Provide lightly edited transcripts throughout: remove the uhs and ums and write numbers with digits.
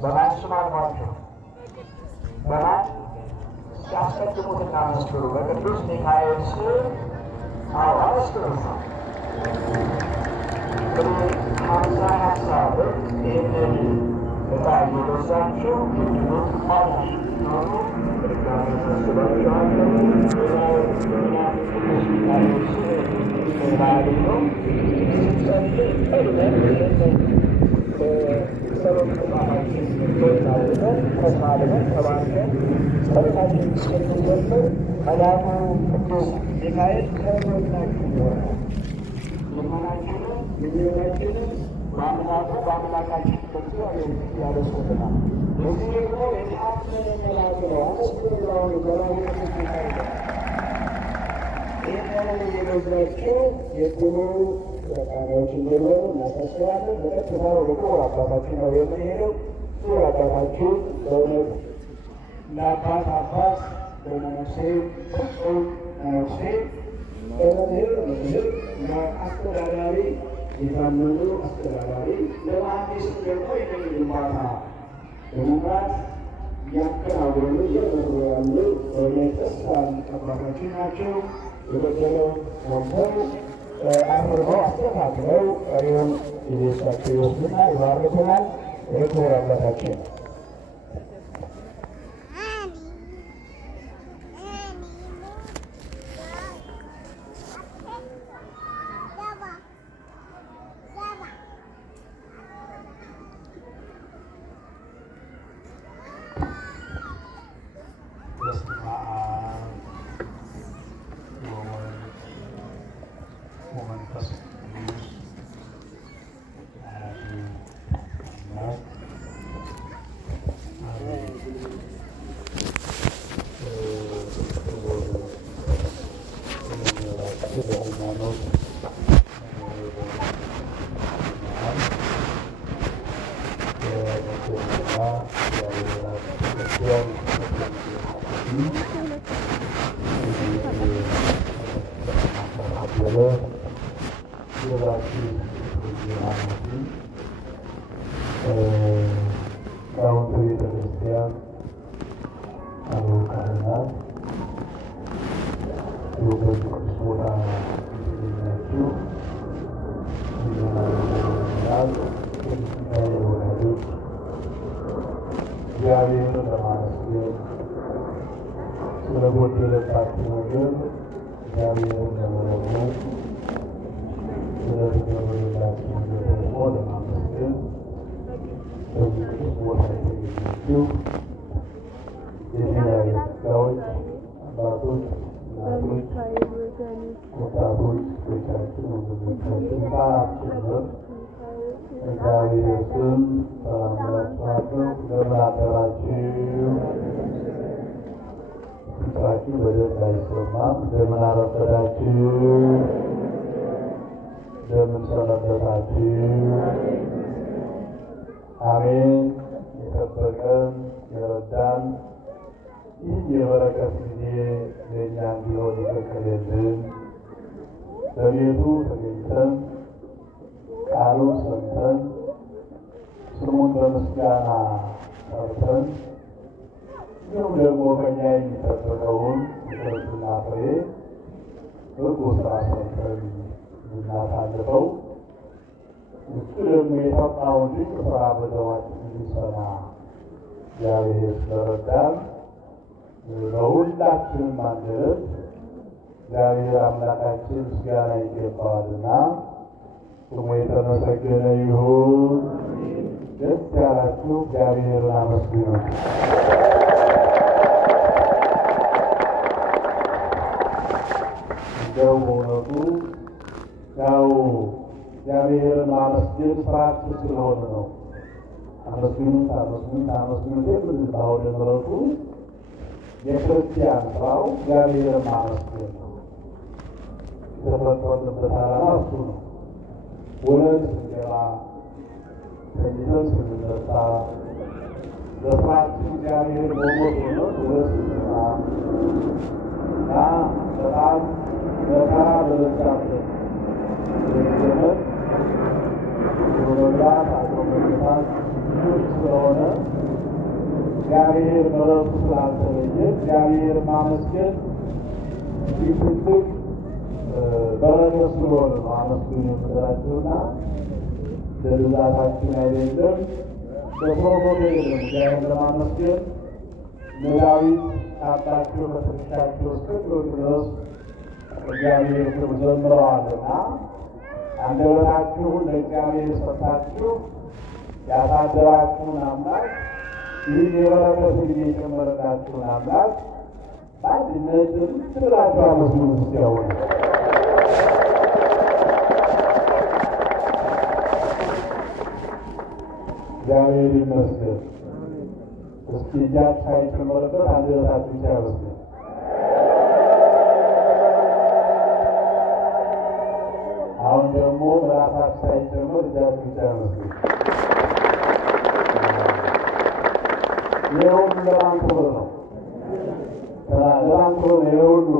በማን ስም አልፏቸው? በማን ሲያስቀድሙትና መስክሩ? በቅዱስ ሚካኤል ስም አመስክሩ። እንግዲህ ሀምሳ ሀሳብ ይህንን እጣ እየገዛችሁ እንድኖት ሆናል ሆኑ በድጋሚ ታስባችኋለሁ። ቅዱስ ሚካኤል ስም ማለት ነው። ስንጸልይ ቀድመን ጸሎት መጽሐፋችን አድርገን ተሳልመን ተባርከን ጸሎታችን እስክንጀምር መልአኩ ቅዱስ ሚካኤል ከጎናችን ይሆናል። ልመናችንን ምኞታችንን በአምላካችን በእግዚአብሔር ያደርሱልናል። በዚህ ደግሞ የታመነ መልአክ ነው። አመስግኑላውን በላዊ ቅዱስ ሚካኤል ይህንን እየገዛችሁ የድሉ ተጠቃሚዎች እንደሆኑ እናሳስባለን። በቀጥታ ወደ ክቡር አባታችን ነው የምንሄደው። ክቡር አባታችን በእውነት ለአባት አባት በመነኩሴ ፍጹም መነኩሴ በመምህር መምህር ለአስተዳዳሪ የታመኑ አስተዳዳሪ ለመሐንዲስ ደግሞ ይህን ግንባታ በመምራት እያከናወኑ እየመሩ ያሉ በእውነት ደስ አባታችን ናቸው። የበደለው ወንበር አምርበው አስተካክለው ቀሪውን የቤታቸው ይወስዱና ይባርኩናል። የክቡር አባታችን ቤተክርስቲያን አበው ካህናት በዚህ ቅዱስ ቦታ የተገኛችሁ ምእመናን ወላጆች እግዚአብሔርን ለማመስገን ስለጎደለባችሁ ነገር እግዚአብሔርን ለመለመን ስለተደረገላችሁ ነገር ደግሞ ለማመስገን በዚህ ቅዱስ ቦታ የተገኛችሁ የተለያዩ ስጋዎች አባቶች፣ እናቶች፣ ወጣቶች፣ ሴቶቻችን፣ ወንድሞቻችን ሕፃናት ጭምር እግዚአብሔር ስም ሰላም እላችኋለሁ። እንደምን አደራችሁ? ድምፃችሁ በደንብ አይሰማም። እንደምን አረፈዳችሁ? እንደምን ሰነበታችሁ? አሜን። የጠበቀን የረዳን ይህ የበረከት ጊዜ ለእኛ እንዲሆን የፈቀደልን በቤቱ ተገኝተን ቃሉን ሰምተን ስሙን በምስጋና ጠርተን እንዲሁም ደግሞ ከእኛ የሚጠበቀውን የክርስትና ፍሬ በጎ ስራ ሰርተን የምናሳልፈው እሱ ደግሞ የሰማውን ድንቅ ስራ በዘዋችን እንዲሰማ እግዚአብሔር ስለረዳን በሁላችንም አንደበት እግዚአብሔር አምላካችን ምስጋና ይገባዋልና ስሙ የተመሰገነ ይሁን። ደስ ያላችሁ እግዚአብሔርን አመስግኑ። እንደው በእውነቱ ያው እግዚአብሔርን ማመስገን ስራችን ስለሆነ ነው። አመስግኑት አመስግኑት አመስግኑት የምንል አሁን ምሕረቱ የክርስቲያን ስራው እግዚአብሔርን ማመስገን ነው። የተፈጠረበት ዓላማ እሱ ነው። ወለድ ስንገባ ተኝተን ስንነሳ በስራችን እግዚአብሔር ሞሞት ሆነ ወለድ ስንገባ እና በጣም መከራ በበዛበት ዘመን መብላት አቶ መነሳት ልጆች ስለሆነ እግዚአብሔር ምሕረቱ ስላልተለየ እግዚአብሔር ማመስገን ትልቅ በረከት ስለሆነ ነው አመስግኑ የምንላችሁና ለብዛታችን አይደለም በፕሮቶኮል አይደለም እግዚአብሔር ለማመስገን ዳዊት ካባቸው በትከሻቸው እስኪወጡ ድረስ እግዚአብሔር ክብር ዘምረዋልና አንደበታችሁን ለእግዚአብሔር ሰጥታችሁ ያሳደራችሁን አምላክ ይህ የበረከት ጊዜ የጨመረላችሁን አምላክ በአንድነት ትብላችሁ አመስግኑ ሲያውኑ እግዚአብሔር ይመስገን። እስኪ እጃችሁ ሳይጨመርበት አንደበታችሁ ብቻ ያመስግኑ። አሁን ደግሞ ራሳችሁ ሳይጨመር እጃችሁ ብቻ ያመስግኑ። ይህ ሁሉ ለማን ክብር ነው? ለማን ክብር ነው? ይህ ሁሉ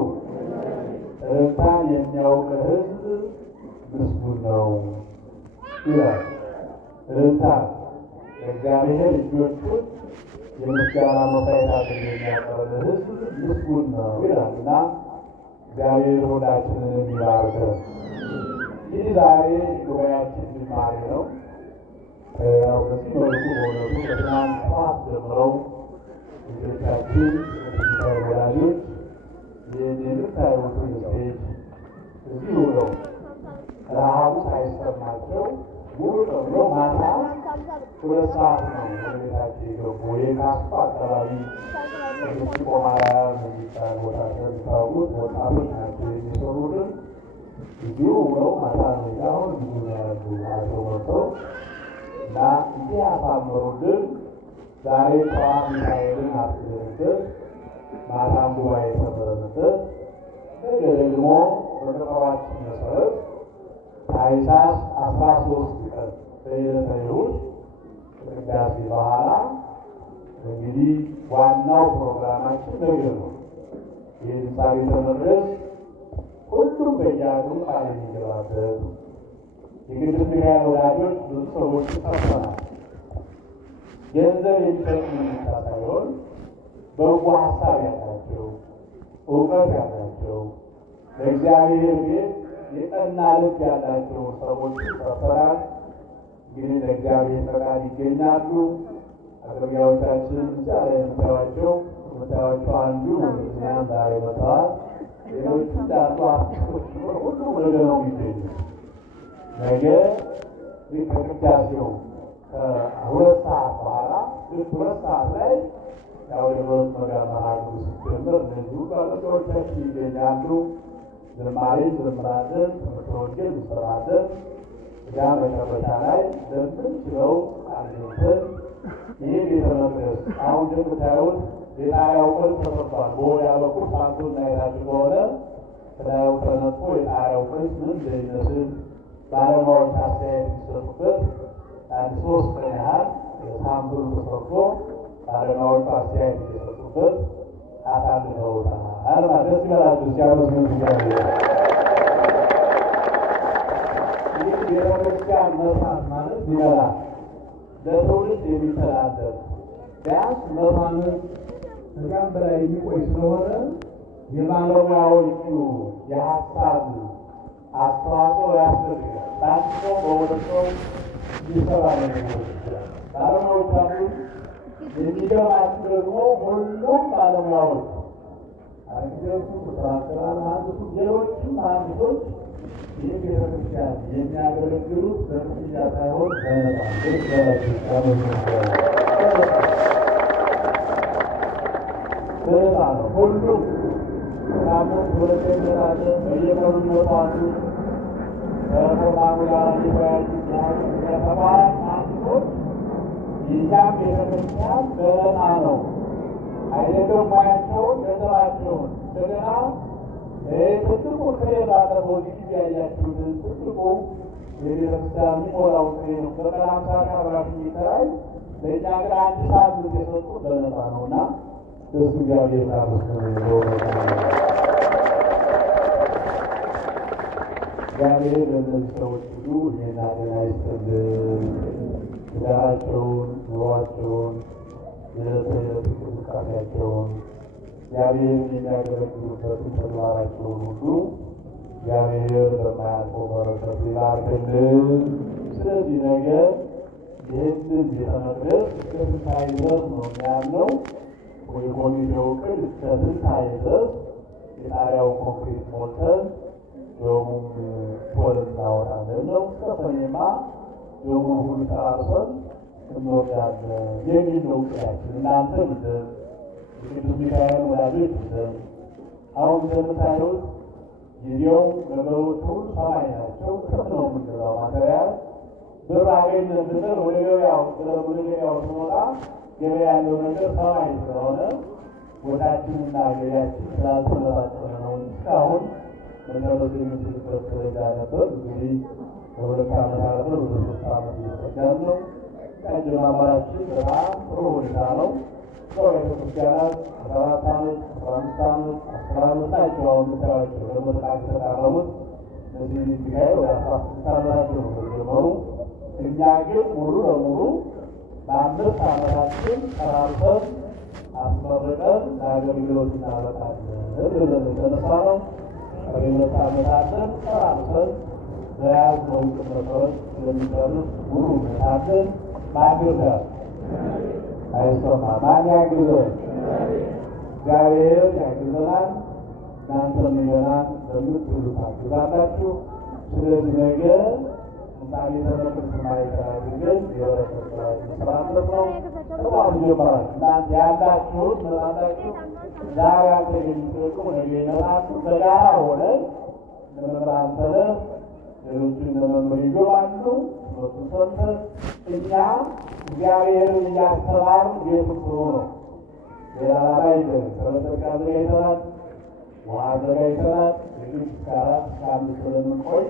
እልልታን የሚያውቅ ሕዝብ ምስጉን ነው ይላል። እልልታ ለእግዚአብሔር እጆቹን የምስጋና መሥዋዕት አድርጎ የሚያቀርብ ሕዝብ ምስጉን ነው ይላል እና እግዚአብሔር ሁላችንን ይባርከን። ይህ ዛሬ ጉባኤያችን ጅማሬ ነው። ያው በዚህ መልኩ በእውነቱ ከትናንት ጠዋት ጀምረው ልጆቻችን የምታይ ወላጆች ይህን የምታዩትን ስቴጅ እዚህ ውለው ረሃቡ ሳይሰማቸው ሙሉ ተብሎ ማታ 2 ሰዓት ነው ወደ ቤታቸው የገቡ። የካስፋ አካባቢ ቆማርያም የሚባል ቦታ ስለሚታወቁት ወጣቶች ናቸው የሚሰሩትን እዚሁ ውለው ማታ ነው አሁን ብዙ ነው ያሉ ናቸው መጥተው እና እንዲህ ያሳመሩልን። ዛሬ ጠዋት ሚካኤልን አስገንበት ማታም ጉባኤ ተመረንበት። ነገ ደግሞ በቀጠሯችን መሰረት ታኅሳስ 13 ቀን በዕለተ እሑድ ከቅዳሴ በኋላ እንግዲህ ዋናው ፕሮግራማችን ነገ ነው። የሕንፃ ቤተ መቅደስ ሁሉም በየአቅሙ ቃል የሚገባበት የቅዱስ ሚካኤል ወዳጆች ብዙ ሰዎች ጠርተናል። ገንዘብ የሚሰጡ ብቻ ሳይሆን በጎ ሀሳብ ያላቸው እውቀት ያላቸው ለእግዚአብሔር ቤት የቀና ልብ ያላቸው ሰዎች ጠርተናል። እንግዲህ ለእግዚአብሔር ፈቃድ ይገኛሉ። አገልጋዮቻችን እዚያ ላይ የምታዩዋቸው አንዱ ምክንያት ዛሬ መጥተዋል። ሌሎቹ እንዳሉ አርቲስቶች ሁሉም ነገ ነው የሚገኙ። ነገ ከቅዳሴው ከ2 ሰዓት በኋላ 2 ሰዓት ላይ ያው የመንፈስ መጋመራቱ ሲጀምር እነዚህ ሁሉ አገልጋዮቻችን ይገኛሉ። ዝማሬ እንዘምራለን፣ ትምህርተ ወንጌል እንሰማለን። እዚያ መጨረሻ ላይ እንደምንችለው አግኝተን ይህ ቤተ መቅደስ አሁን እንደምታዩት የጣሪያው ቅርጽ ተሰርቷል። በወዲያ በኩል ሳንቱን አይታችሁ ከሆነ ከላዩ ተነጥፎ የጣሪያው ቅርጽ ምን እንደሚመስል ባለሙያዎች አስተያየት የሚሰጡበት 3 ቀን ያህል ሳምፕሉ ተሰርቶ ባለሙያዎቹ አስተያየት የሚሰጡበት አሳልፈውታል ማለት ደስ ይበላችሁ። ሲያመስግኑ ይህ ቤተክርስቲያን መስራት ማለት ይበላል ለትውልድ የሚተላለፍ ቢያንስ 100 ዓመት ከዚያም በላይ የሚቆይ ስለሆነ የባለሙያዎቹ የሀሳብ አስተዋጽኦ ያስፈልጋል። በአንድ ሰው በሁለት ሰው ሊሰራ ነው ይችላል። ባለሙያዎች አሉ። የሚገባችሁ ደግሞ ሁሉም ባለሙያዎች አርኪቴክቱ፣ ኮንትራክተር፣ መሀንዲሱ፣ ሌሎችም መሀንዲሶች ይህ ቤተክርስቲያን የሚያገለግሉት በክፍያ ሳይሆን በነፃ ነው። ሁሉም ሳምንት 2 ቀን ይመጣለን። በየቀኑ ይመጣሉ። ከፕሮግራሙ ጋር ሊወያዩ ተማሪ መሀንዲሶች የእኛም ቤተክርስቲያን በነፃ ነው። አይደለም ሙያቸውን ገንዘባቸውን እንደገና ትልቁ ክሬ ባለፈው ጊዜ ያያችሁትን ትልቁ የቤተክርስቲያን የሚሞላው ክሬ ነው። በቀን 50 ሺህ የሚከራይ ለእኛ ግን 1 ሳምንት የሰጡ በነፃ ነው እና ደስ እግዚአብሔር እግዚአብሔር ለእነዚህ ሰዎች ሁሉ ይህን አደና ይስጥልን። ትዳራቸውን ኑሯቸውን፣ የዕለት ተዕለት እንቅስቃሴያቸውን፣ እግዚአብሔርን የሚያገለግሉበትን ተግባራቸውን ሁሉ እግዚአብሔር በማያልፈው በረከቱ ይባርክልን። ስለዚህ ነገር ይህንን ቤተ መቅደስ እስከ ትንሣኤ ድረስ ነው ያለው። የኮሚቴው ዕቅድ እስከ ትንሣኤ ድረስ የጣሪያውን ኮንክሪት ሞልተን ዶሙን ፖል እናወጣለን ነው። እስከ ሰኔማ ዶሙን ሁሉ ጨራርሰን እንወርዳለን የሚል ነው ዕቅዳችን። እናንተ ምንድን የቅዱስ ሚካኤል ወዳጆች ምንድን አሁን እንደምታዩት ጊዜው ነገሮች ሁሉ ሰማይ ናቸው። ጥፍ ነው የምንለው ማተሪያል ብር አገኘን ብንል ወደ ገበያው ስንወጣ ገበያ ያለው ነገር ሰማይ ስለሆነ ወዳችንና ገበያችን ስላልተመጣጠነ ነው። እስካሁን መሰረት የምንችልበት ደረጃ ነበር። እንግዲህ በሁለት ዓመት አለፈ፣ ወደ 3 ዓመት እየተጠጋን ነው። አጀማመራችን በጣም ጥሩ ሁኔታ ነው። ቤተክርስቲያናት 14 ዓመት 15 ዓመት 10 ዓመት ናቸው። አሁን የምታዩዋቸው ለመጥቃት የተቃረቡት እነዚህ ሚካኤል ወደ 16 ዓመታቸው ነው ተጀመሩ። እኛ ግን ሙሉ ለሙሉ በ5 ዓመታችን ጨራርሰን አስመርቀን ለአገልግሎት እናበቃለን ብለን የተነሳ ነው። ከሁለት ዓመታትን ጨራርሰን በያዝነው ዕቅድ መሰረት ስለሚጨርስ ሙሉ ሁኔታችን ማግዘን አይሰማም። ማን ያግዘን? እግዚአብሔር ያግዘናል። እናንተም ይሆናል በምትሉት ታግዛላችሁ። ስለዚህ ነገር ምሳሌ ተመልክት ማይከራል ግን የበረከት ላይ መስራት ነው። ተቋም ይጀምራል። እናንተ ያላችሁት ምናላችሁ ዛሬ ያልተገኙ ነገ ይመጣሉ። በጋራ ሆነ ለመምህራን ተለፍ ሌሎችን ለመምህር ይገባሉ። ሰምተን እኛ እግዚአብሔርን እያስተማርን ቤቱ ስሩ ነው። ሌላ ላይ ተመጠቃ አዘጋጅተናል፣ ውሃ አዘጋጅተናል። እንግዲህ እስከ 4 እስከ 5 ስለምንቆይ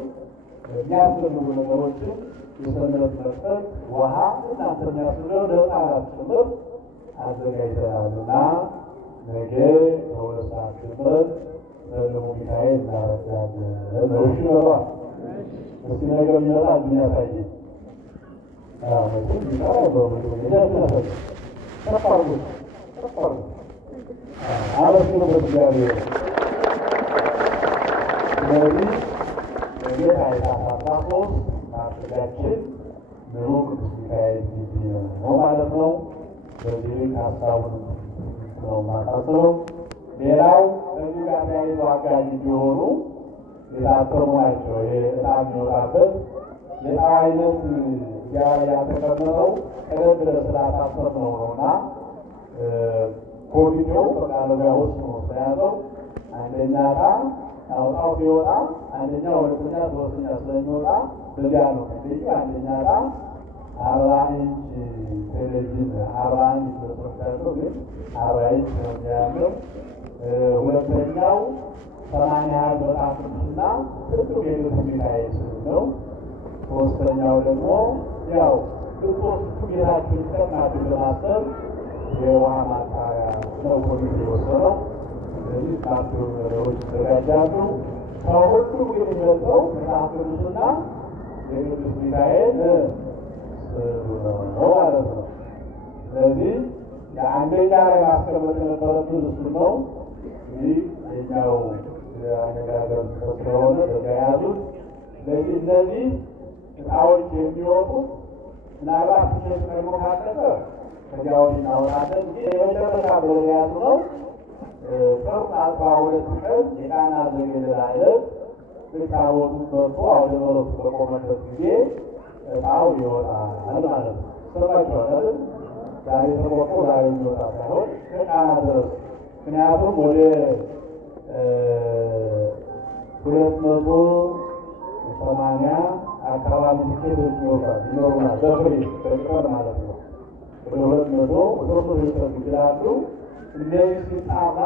የሚያስፈልጉ ነገሮችን የሰንበት መስጠት ውሃ እናንተ የሚያስፈልገው ለሕፃናት ጭምር አዘጋጅተናል እና ነገ በ2 ሰዓት ጭምር በደሙ ሚካኤል እናረዳለን። ለውሽ ይኖረዋል። እስቲ ነገር የሚመጣ የሚያሳይ አመስግኑበት እግዚአብሔር። ስለዚህ ነገ ታኅሳስ 13 ማድረጋችን ምሩ ቅዱስ ሚካኤል ጊዜ ነው ማለት ነው። በዚህ ልክ ሀሳቡን ነው ማሳስበው። ሌላው ከዚህ ጋር ተያይዞ አጋዥ እንዲሆኑ የታተሙ ናቸው። ይሄ በጣም የሚወጣበት የዕጣው አይነት ያልተቀመጠው ቀደም ብለን ስላሳሰብ ነው እና ኮሚቴው በቃለቢያ ውስጥ ነው ስለያዘው አንደኛ ዕጣ አውጣው ሲወጣ አንደኛ፣ ሁለተኛ፣ ሶስተኛ ስለሚወጣ በዚያ ነው ልዩ አንደኛ ዕጣ 40 ኢንች ቴሌቪዥን 40 ኢንች በተወሰደው ግን 40 ኢንች ነው ያለው። ሁለተኛው 80 በጣም ቅዱስና ትልቁ የቅዱስ ሚካኤል ነው። ሶስተኛው ደግሞ ያው ክርስቶስ ጌታችን ቀናችሁ ለማሰብ የውሃ ማጣሪያ ነው ኮሚቴ የወሰነው። ስለዚህ ካቸው ነገሮች ይዘጋጃሉ። ከሁሉ ግን የሚበልጠው መጽሐፍ ቅዱስና የቅዱስ ሚካኤል ነው ማለት ነው። ስለዚህ የአንደኛ ላይ ማስቀመጥ የነበረብን እሱ ነው። እንግዲህ የኛው አነጋገር ስለሆነ በተያያዙት ስለዚህ እነዚህ ዕጣዎች የሚወጡት ምናልባት ትምህርት ቀድሞ ካለፈ ከዚያ ወዲህ እናወጣለን። ግን የመጨረሻ ብለን የያዝነው ጥር 12 ቀን የቃና ዘገሊላ ዕለት ታቦቱ መጥቶ አውደ ምሕረቱ በቆመበት ጊዜ ዕጣው ይወጣል ማለት ነው። ሰማችኋል አይደል? ዛሬ ተቆርጦ ዛሬ የሚወጣ ሳይሆን ከቃና ድረስ ምክንያቱም ወደ 280 አካባቢ ቲኬቶች ይኖሩናል በፍሬ በቅጠር ማለት ነው። ወደ 200 ወደ 300 ሊጠጉ ይችላሉ። እንደዚህ ሲጣራ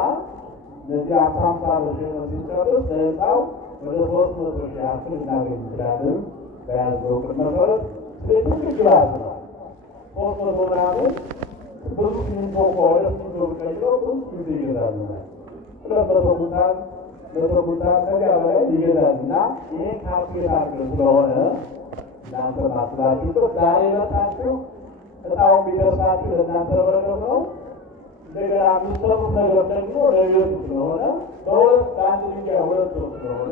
እነዚህ 50 ብር ሲጨርስ ለዕጣው ወደ 300 ሺህ ያክል እናገኝ እንችላለን በያዝነው ዕቅድ መሰረት። ትልቅ ግባት ነው 300 ምናምን ብዙ ሲሚንቶ ከሆነ ሲሚንቶ ቀይሮ ብዙ ጊዜ ይገዛሉ። 200 ኩንታል 100 ኩንታል ከዚያ በላይ ይገዛል እና ይሄ ካልኩሌት አድርገን ስለሆነ እናንተ ማስላችሁበት ዛሬ መጣችሁ እጣው ቢደርሳችሁ ለእናንተ በረከት ነው። እንደገና የምትሰሩት ነገር ደግሞ ለቤቱ ስለሆነ በሁለት በአንድ ድንጋይ ሁለት ወፍ ስለሆነ